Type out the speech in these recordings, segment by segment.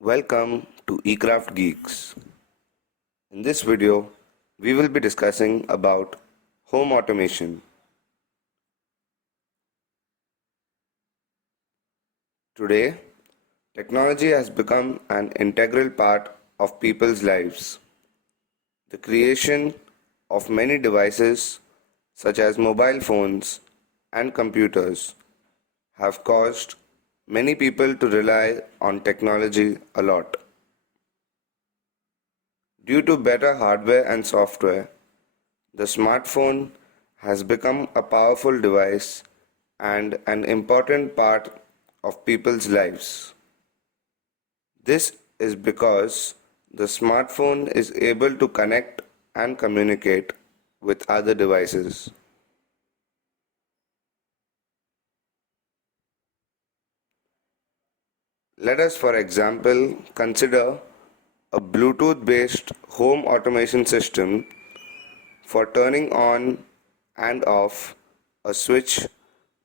Welcome to eCraft Geeks. In this video, we will be discussing about home automation. Today, technology has become an integral part of people's lives. The creation of many devices such as mobile phones and computers have caused many people to rely on technology a lot. Due to better hardware and software, the smartphone has become a powerful device and an important part of people's lives. This is because the smartphone is able to connect and communicate with other devices. Let us, for example, consider a Bluetooth based home automation system for turning on and off a switch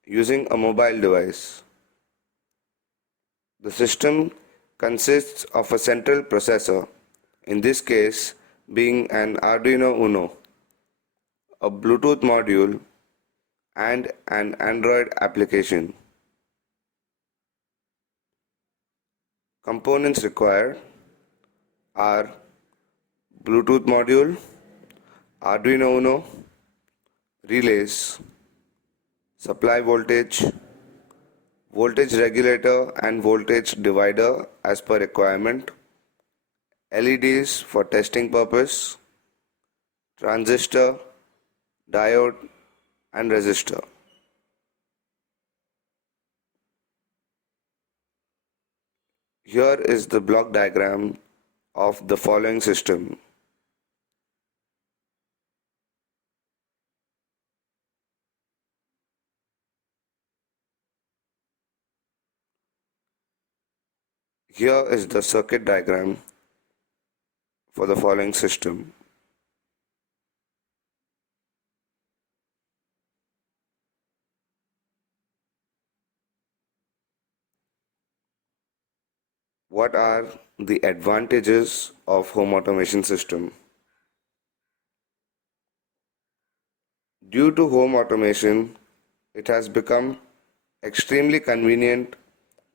using a mobile device. The system consists of a central processor, in this case being an Arduino Uno, a Bluetooth module, and an Android application. Components required are Bluetooth module, Arduino Uno, relays, supply voltage, voltage regulator and voltage divider as per requirement, LEDs for testing purpose, transistor, diode and resistor. Here is the block diagram of the following system. Here is the circuit diagram for the following system. What are the advantages of home automation system? Due to home automation, it has become extremely convenient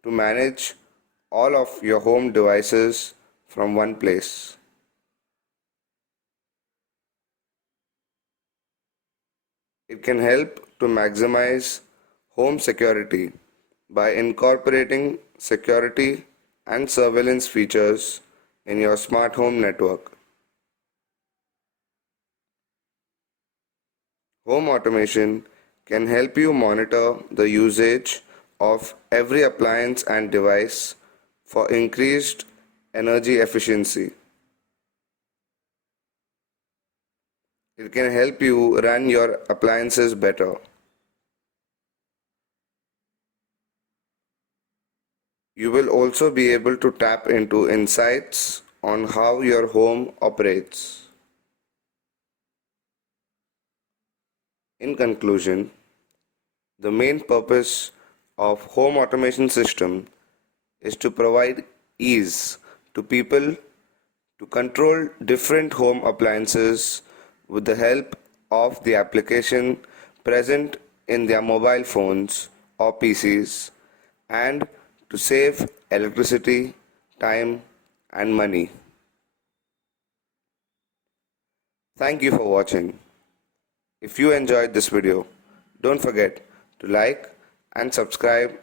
to manage all of your home devices from one place. It can help to maximize home security by incorporating security and surveillance features in your smart home network. Home automation can help you monitor the usage of every appliance and device for increased energy efficiency. It can help you run your appliances better. You will also be able to tap into insights on how your home operates. In conclusion, the main purpose of home automation system is to provide ease to people to control different home appliances with the help of the application present in their mobile phones or PCs, and to save electricity, time and money. Thank you for watching. If you enjoyed this video, don't forget to like and subscribe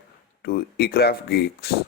to eCraft Geeks.